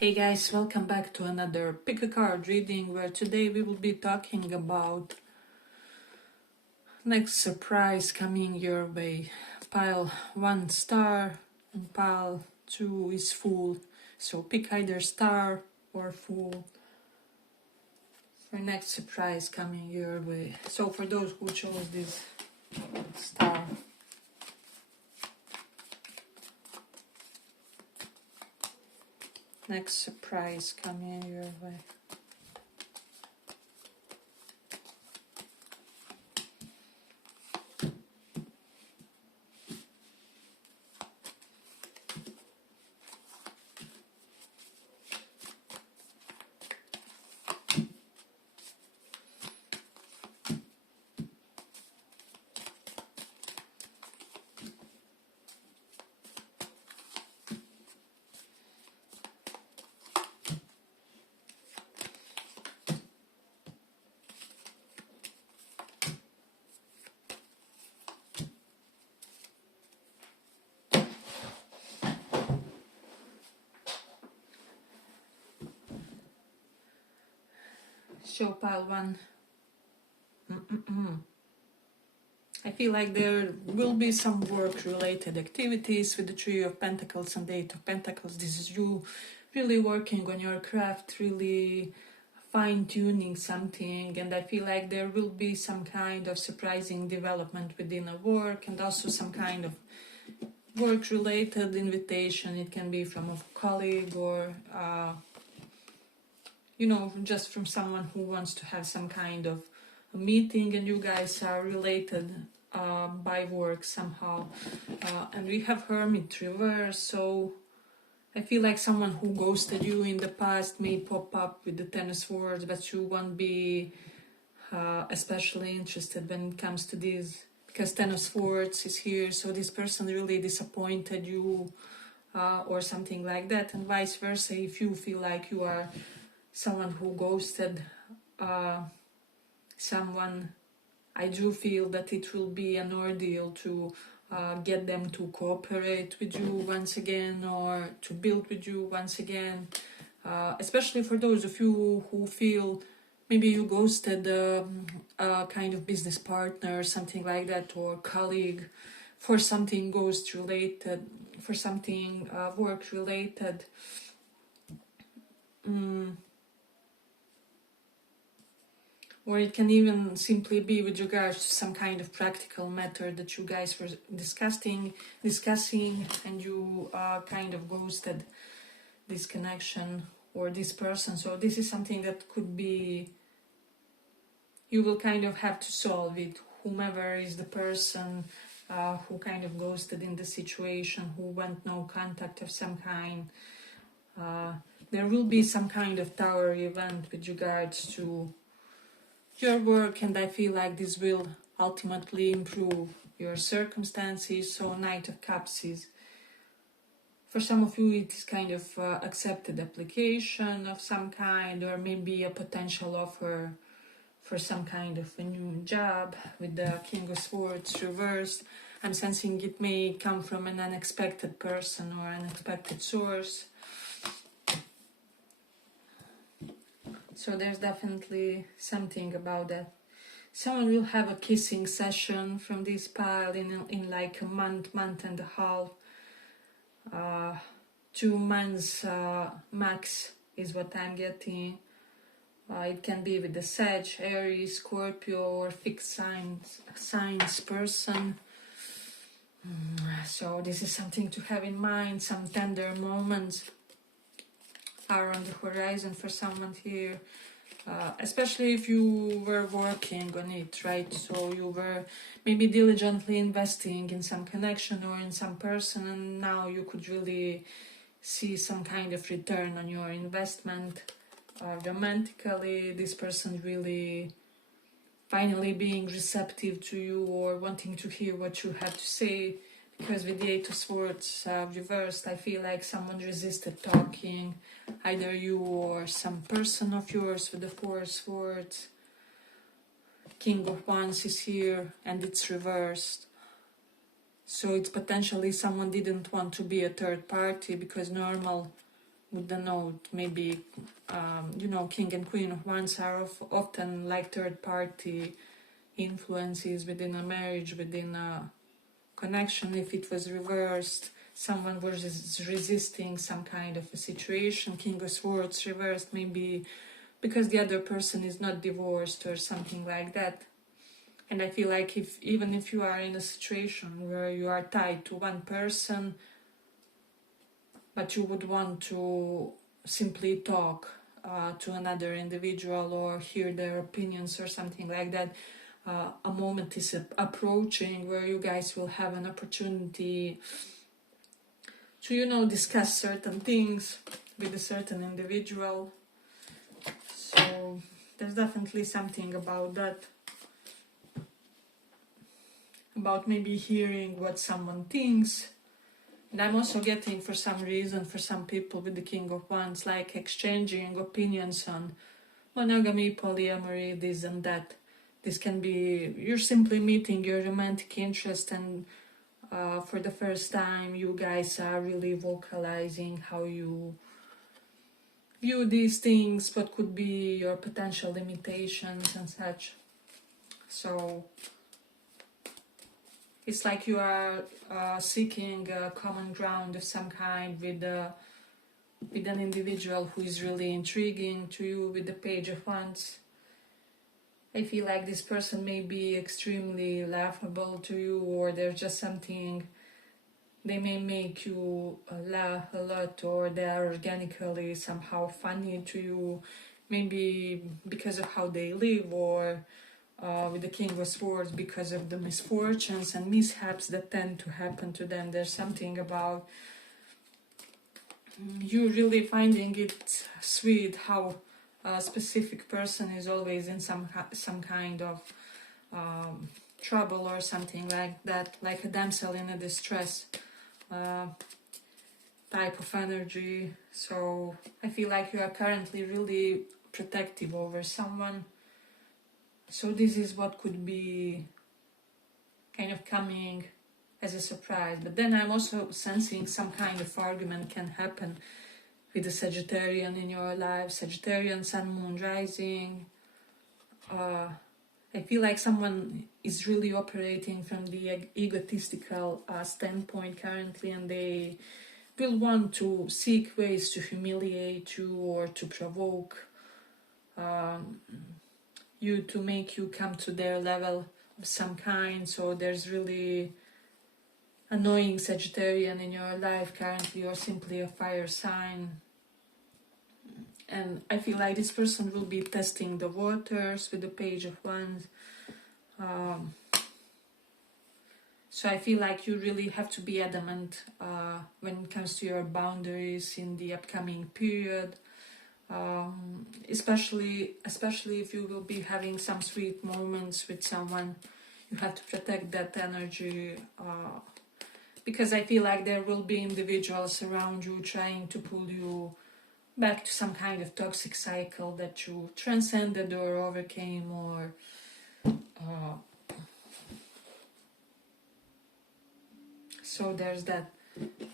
Hey guys, welcome back to another pick a card reading where today we will be talking about next surprise coming your way. Pile 1 star and pile 2 is full. So pick either star or full for next surprise coming your way. So for those who chose this star, next surprise coming your way. So pile 1. I feel like there will be some work-related activities with the Three of Pentacles and the Eight of Pentacles. This is you really working on your craft, really fine-tuning something, and I feel like there will be some kind of surprising development within a work and also some kind of work-related invitation. It can be from a colleague or just from someone who wants to have some kind of a meeting, and you guys are related by work somehow. And we have Hermit reverse, so I feel like someone who ghosted you in the past may pop up with the Ten of Swords, but you won't be especially interested when it comes to this, because Ten of Swords is here, so this person really disappointed you or something like that, and vice versa. If you feel like you are someone who ghosted someone, I do feel that it will be an ordeal to get them to cooperate with you once again or to build with you once again, especially for those of you who feel maybe you ghosted a kind of business partner or something like that, or colleague, for something ghost related, for something work related. Or it can even simply be with regards to some kind of practical matter that you guys were discussing, and you kind of ghosted this connection or this person. So this is something that could be, you will kind of have to solve it, whomever is the person who kind of ghosted in the situation, who went no contact of some kind. There will be some kind of tower event with regards to your work, and I feel like this will ultimately improve your circumstances. So Knight of Cups is, for some of you, it is kind of accepted application of some kind, or maybe a potential offer for some kind of a new job with the King of Swords reversed. I'm sensing it may come from an unexpected person or unexpected source. So there's definitely something about that. Someone will have a kissing session from this pile in like a month and a half. 2 months max is what I'm getting. It can be with the Sag, Aries, Scorpio, or fixed signs person. So this is something to have in mind. Some tender moments are on the horizon for someone here, especially if you were working on it, right? So you were maybe diligently investing in some connection or in some person, and now you could really see some kind of return on your investment. Romantically, this person really finally being receptive to you or wanting to hear what you have to say. Because with the Eight of Swords reversed, I feel like someone resisted talking, either you or some person of yours with the Four of Swords. King of Wands is here and it's reversed. So it's potentially someone didn't want to be a third party, because normal with the note. Maybe, you know, King and Queen of Wands are often like third-party influences within a marriage, within a connection. If it was reversed, someone was resisting some kind of a situation. King of Swords reversed, maybe because the other person is not divorced or something like that. And I feel like even if you are in a situation where you are tied to one person, but you would want to simply talk to another individual or hear their opinions or something like that, a moment is approaching where you guys will have an opportunity to, you know, discuss certain things with a certain individual. So there's definitely something about that, about maybe hearing what someone thinks. And I'm also getting, for some reason, for some people with the King of Wands, like exchanging opinions on monogamy, polyamory, this and that. This can be, you're simply meeting your romantic interest, and for the first time you guys are really vocalizing how you view these things, what could be your potential limitations and such. So it's like you are seeking a common ground of some kind with an individual who is really intriguing to you. With the Page of Wands, I feel like this person may be extremely laughable to you, or there's just something, they may make you laugh a lot, or they are organically somehow funny to you, maybe because of how they live, or with the King of Swords, because of the misfortunes and mishaps that tend to happen to them. There's something about you really finding it sweet how a specific person is always in some kind of trouble or something like that, like a damsel in a distress type of energy. So I feel like you are currently really protective over someone. So this is what could be kind of coming as a surprise. But then I'm also sensing some kind of argument can happen with the Sagittarian in your life. Sagittarian, Sun, Moon, Rising. I feel like someone is really operating from the egotistical standpoint currently, and they will want to seek ways to humiliate you or to provoke you, to make you come to their level of some kind. So there's really annoying Sagittarian in your life currently, or simply a fire sign. And I feel like this person will be testing the waters with the Page of Wands. So I feel like you really have to be adamant when it comes to your boundaries in the upcoming period. Especially if you will be having some sweet moments with someone, you have to protect that energy, because I feel like there will be individuals around you trying to pull you back to some kind of toxic cycle that you transcended or overcame, or so there's that.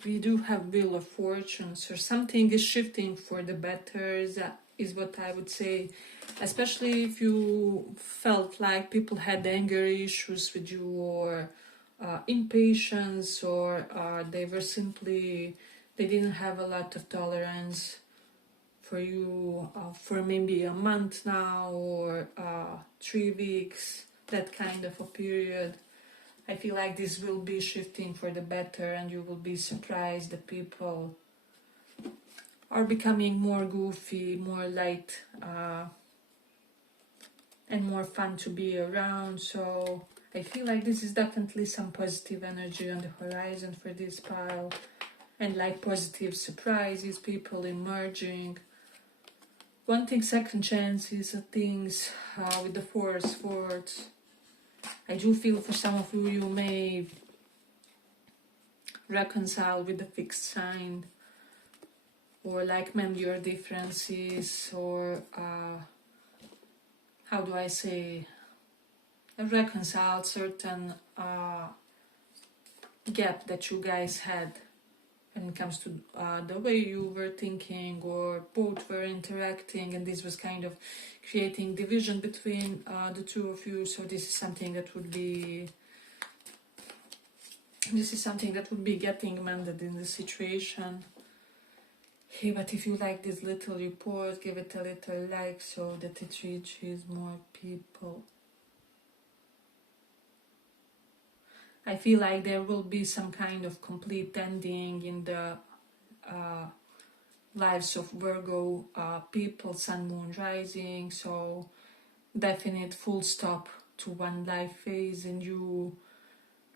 We do have Wheel of Fortune, so something is shifting for the better, is what I would say. Especially if you felt like people had anger issues with you, or impatience, or they didn't have a lot of tolerance for you for maybe a month now, or 3 weeks, that kind of a period. I feel like this will be shifting for the better, and you will be surprised that people are becoming more goofy, more light, and more fun to be around. So I feel like this is definitely some positive energy on the horizon for this pile, and like positive surprises, people emerging, wanting second chances at things with the Four of Swords. I do feel for some of you, you may reconcile with the fixed sign, or like mend your differences, or how do I say, reconcile certain gap that you guys had when it comes to the way you were thinking or both were interacting, and this was kind of creating division between the two of you. So this is something that would be getting mended in the situation. Hey, but if you like this little report, give it a little like so that it reaches more people. I feel like there will be some kind of complete ending in the lives of Virgo people, Sun, Moon, Rising. So definite full stop to one life phase, and you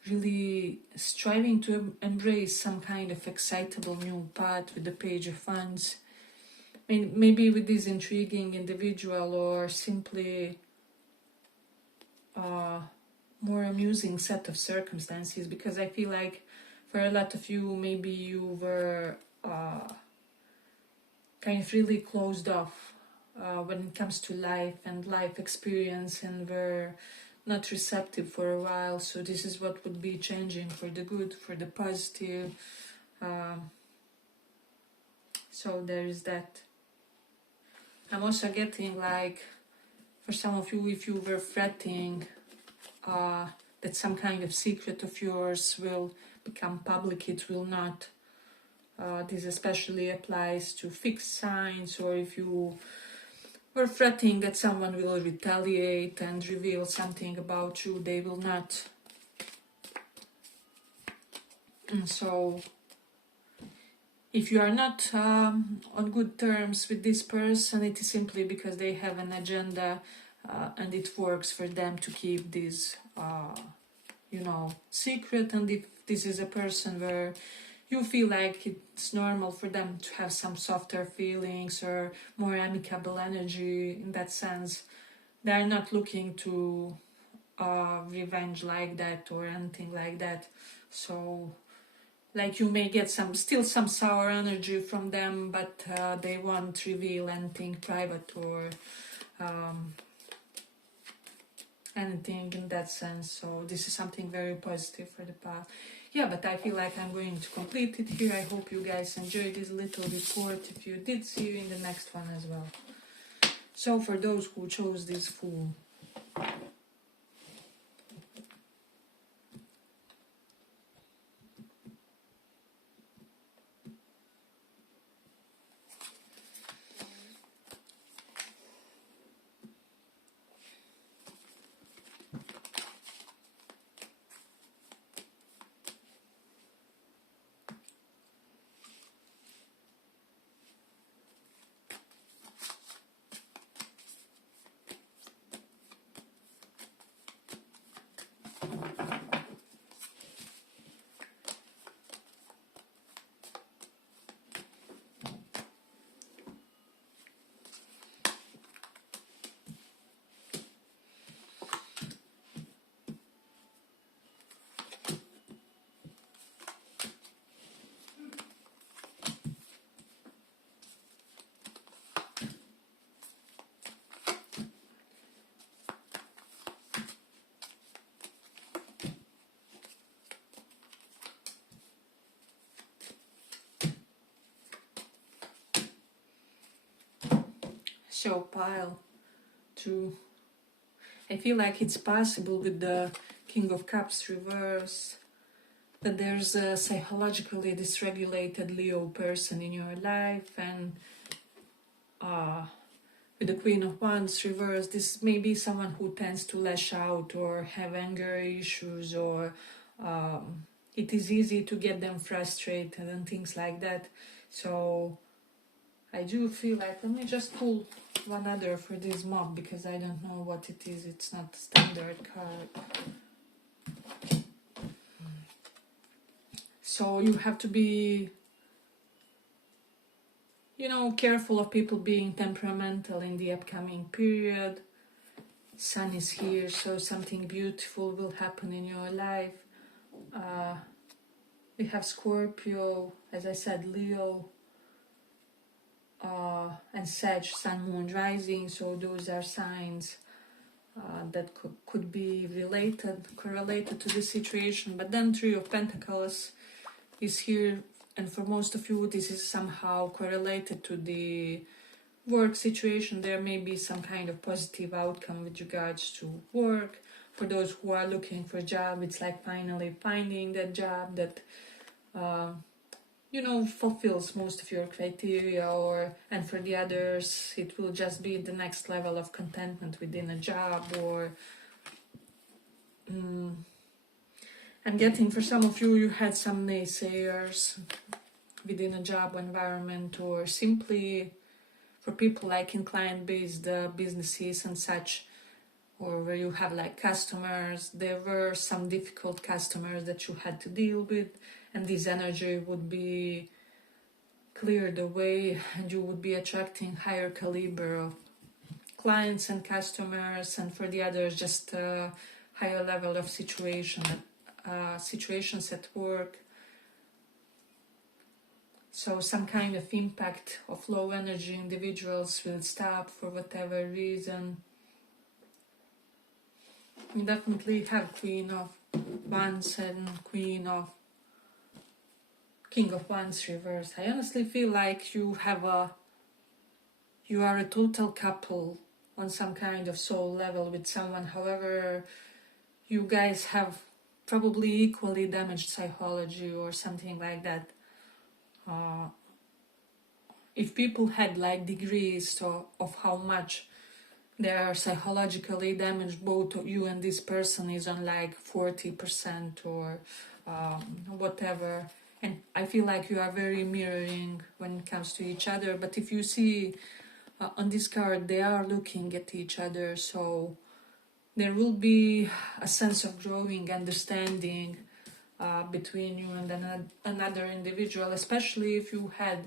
really striving to embrace some kind of excitable new path with the Page of Wands. I mean, maybe with this intriguing individual, or simply more amusing set of circumstances, because I feel like for a lot of you, maybe you were kind of really closed off when it comes to life and life experience, and were not receptive for a while. So this is what would be changing for the good, for the positive. So there is that. I'm also getting like, for some of you, if you were fretting that some kind of secret of yours will become public, it will not. This especially applies to fixed signs, or if you were fretting that someone will retaliate and reveal something about you, they will not. And so if you are not on good terms with this person, it is simply because they have an agenda, and it works for them to keep this secret. And if this is a person where you feel like it's normal for them to have some softer feelings or more amicable energy in that sense, they're not looking to revenge like that or anything like that. So like you may get still some sour energy from them, but they won't reveal anything private or anything in that sense. So this is something very positive for the path. Yeah, but I feel like I'm going to complete it here. I hope you guys enjoyed this little report. If you did, see you in the next one as well. So for those who chose this Fool, so pile 2. I feel like it's possible with the King of Cups reverse that there's a psychologically dysregulated Leo person in your life, and with the Queen of Wands reverse, this may be someone who tends to lash out or have anger issues, or it is easy to get them frustrated and things like that. So I do feel like, let me just pull one other for this mob, because I don't know what it is. It's not a standard card. So you have to be, careful of people being temperamental in the upcoming period. Sun is here, so something beautiful will happen in your life. We have Scorpio, as I said, Leo, and Sag, Sun, Moon, Rising. So those are signs that could be correlated to the situation. But then Three of Pentacles is here, and for most of you this is somehow correlated to the work situation. There may be some kind of positive outcome with regards to work. For those who are looking for a job, it's like finally finding that job that fulfills most of your criteria, and for the others it will just be the next level of contentment within a job. Or I'm getting, for some of you, you had some naysayers within a job environment, or simply for people like in client-based businesses and such, or where you have like customers, there were some difficult customers that you had to deal with, and this energy would be cleared away, and you would be attracting higher caliber of clients and customers, and for the others just a higher level of situations at work. So some kind of impact of low energy individuals will stop for whatever reason. You definitely have Queen of Wands and King of Wands reversed. I honestly feel like you are a total couple on some kind of soul level with someone. However, you guys have probably equally damaged psychology or something like that. If people had like degrees of how much they are psychologically damaged, both of you and this person is on like 40% or whatever. And I feel like you are very mirroring when it comes to each other. But if you see on this card, they are looking at each other. So there will be a sense of growing understanding between you and another individual, especially if you had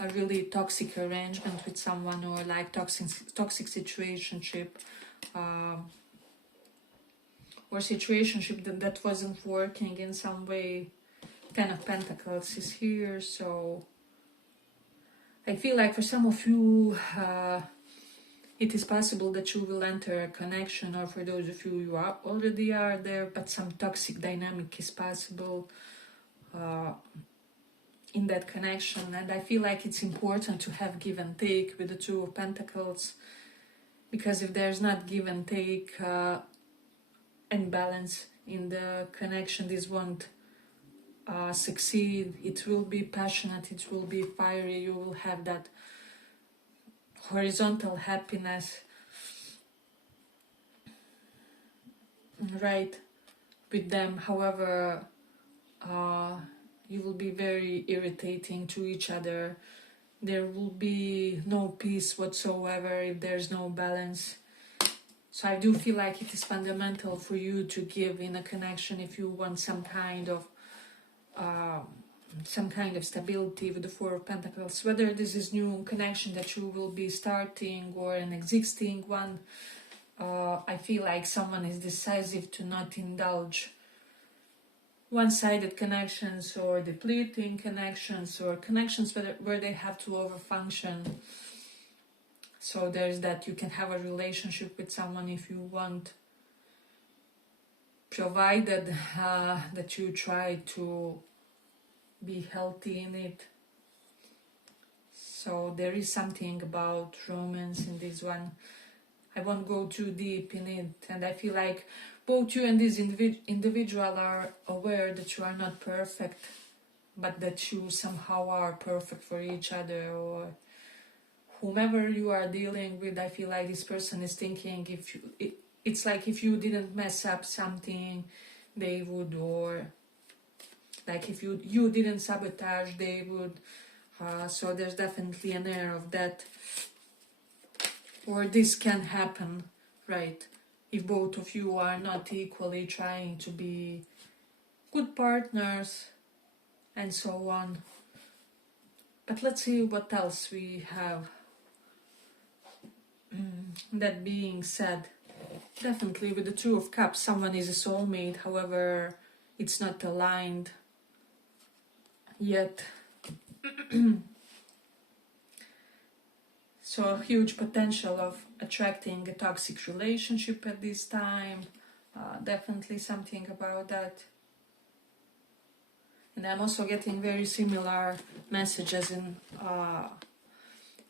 a really toxic arrangement with someone, or like toxic situationship, or situationship that wasn't working in some way. Ten of Pentacles is here, so I feel like for some of you it is possible that you will enter a connection, or for those of you already are there, but some toxic dynamic is possible in that connection. And I feel like it's important to have give and take with the Two of Pentacles, because if there's not give and take and balance in the connection, this won't succeed. It will be passionate, it will be fiery, you will have that horizontal happiness, right, with them. However, you will be very irritating to each other. There will be no peace whatsoever if there's no balance. So I do feel like it is fundamental for you to give in a connection if you want some kind of stability with the Four of Pentacles. Whether this is new connection that you will be starting or an existing one, I feel like someone is decisive to not indulge one-sided connections or depleting connections, or connections where they have to overfunction. So there's that you can have a relationship with someone if you want, provided that you try to be healthy in it. So there is something about romance in this one. I won't go too deep in it, and I feel like both you and this individual are aware that you are not perfect, but that you somehow are perfect for each other, or whomever you are dealing with. I feel like this person is thinking it's like if you didn't mess up something, they would, or like if you didn't sabotage, they would. So there's definitely an air of that. Or this can happen, right, if both of you are not equally trying to be good partners and so on. But let's see what else we have. That being said, definitely with the Two of Cups, someone is a soulmate. However, it's not aligned yet. So a huge potential of attracting a toxic relationship at this time. Definitely something about that. And I'm also getting very similar messages in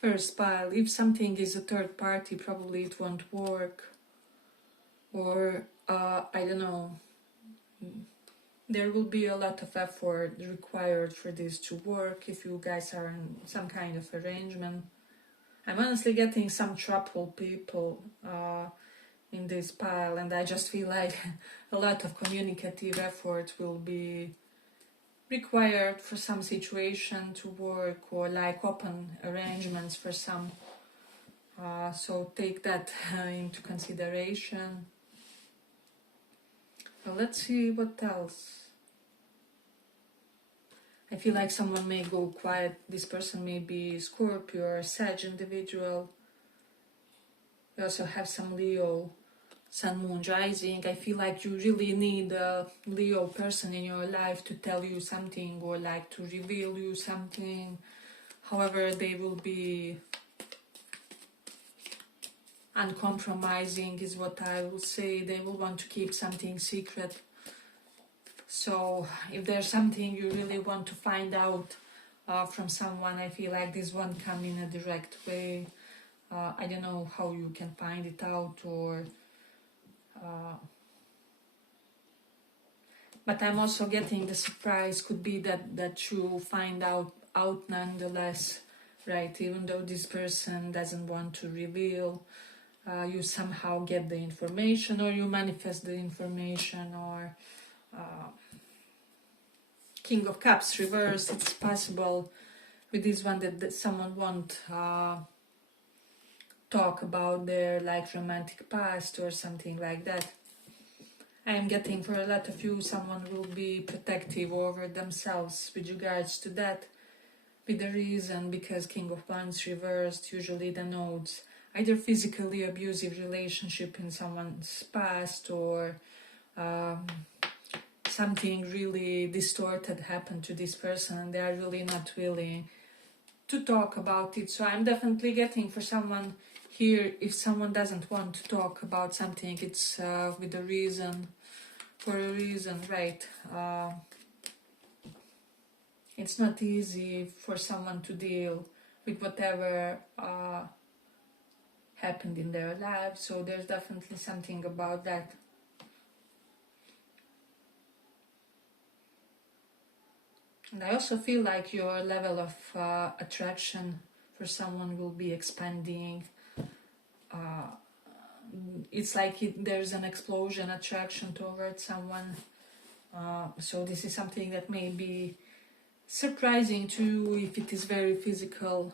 first pile. If something is a third party, probably it won't work. Or, I don't know, there will be a lot of effort required for this to work if you guys are in some kind of arrangement. I'm honestly getting some troubled people in this pile, and I just feel like a lot of communicative effort will be required for some situation to work, or like open arrangements for some. So take that into consideration. Well, let's see what else. I feel like someone may go quiet. This person may be Scorpio or Sag individual. We also have some Leo, Sun, Moon, Rising. I feel like you really need a Leo person in your life to tell you something, or like to reveal you something. However, they will be uncompromising is what I will say. They will want to keep something secret. So if there's something you really want to find out from someone, I feel like this won't come in a direct way. I don't know how you can find it out, or but I'm also getting the surprise could be that you find out nonetheless, right? Even though this person doesn't want to reveal, you somehow get the information, or you manifest the information, or King of Cups reversed. It's possible with this one that someone won't talk about their like romantic past or something like that. I am getting for a lot of you, someone will be protective over themselves with regards to that, with the reason because King of Wands reversed usually denotes either physically abusive relationship in someone's past, or something really distorted happened to this person and they are really not willing to talk about it. So I'm definitely getting for someone here, if someone doesn't want to talk about something, it's with a reason, for a reason, right? It's not easy for someone to deal with whatever happened in their life, so there's definitely something about that. And I also feel like your level of attraction for someone will be expanding. It's like there's an explosion attraction towards someone. So this is something that may be surprising to you if it is very physical.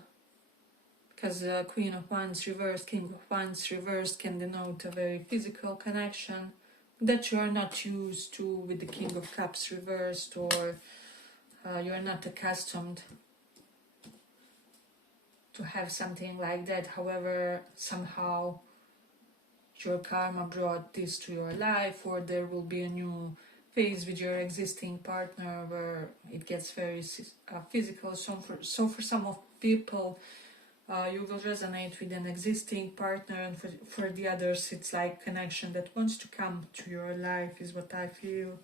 Because Queen of Wands reversed, King of Wands reversed can denote a very physical connection that you are not used to with the King of Cups reversed, or you are not accustomed to have something like that. However, somehow your karma brought this to your life, or there will be a new phase with your existing partner where it gets very physical. So for some of people, you will resonate with an existing partner, and for the others it's like connection that wants to come to your life is what I feel.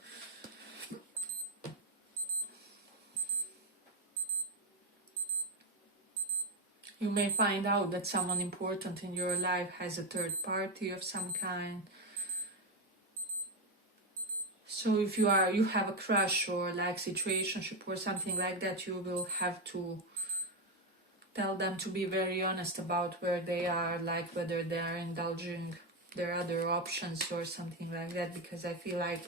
You may find out that someone important in your life has a third party of some kind. So if you have a crush or like situationship or something like that, you will have to tell them to be very honest about where they are, like whether they are indulging their other options or something like that, because I feel like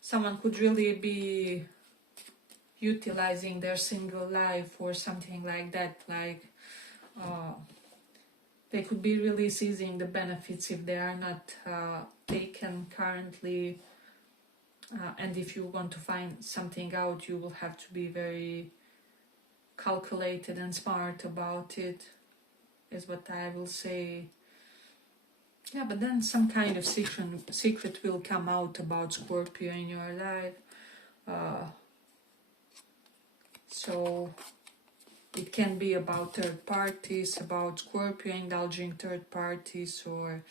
someone could really be utilizing their single life or something like that, like they could be really seizing the benefits if they are not taken currently, and if you want to find something out, you will have to be very calculated and smart about it, is what I will say. Yeah, but then some kind of secret will come out about Scorpio in your life. So it can be about third parties, about Scorpio indulging third parties, or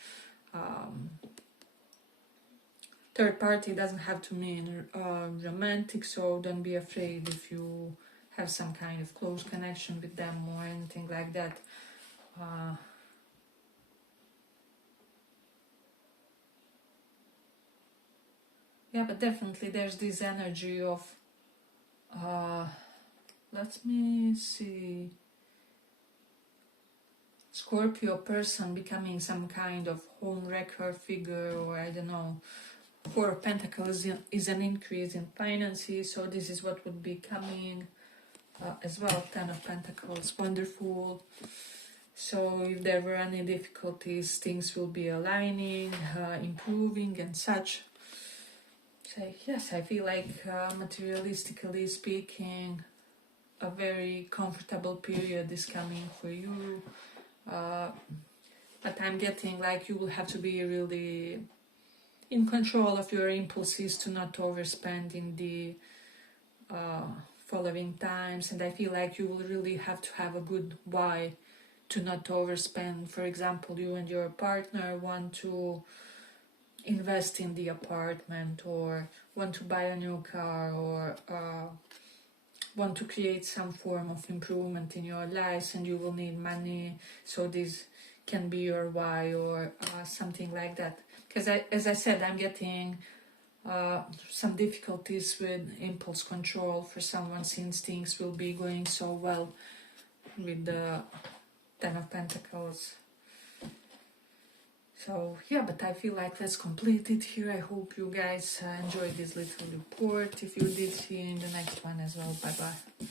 third party doesn't have to mean romantic, so don't be afraid if you have some kind of close connection with them or anything like that. Yeah, but definitely there's this energy of, let me see, Scorpio person becoming some kind of home wrecker figure, or I don't know. Four of Pentacles is an increase in finances, so this is what would be coming as well. Ten of Pentacles, wonderful. So if there were any difficulties, things will be aligning, improving and such. So yes, I feel like materialistically speaking, a very comfortable period is coming for you. But I'm getting like you will have to be really in control of your impulses to not overspend in the following times, and I feel like you will really have to have a good why to not overspend. For example, you and your partner want to invest in the apartment, or want to buy a new car, or want to create some form of improvement in your lives, and you will need money, so this can be your why, or something like that. Because as I said, I'm getting some difficulties with impulse control for someone, since things will be going so well with the Ten of Pentacles. So yeah, but I feel like let's complete it here. I hope you guys enjoyed this little report. If you did, see you in the next one as well. Bye bye.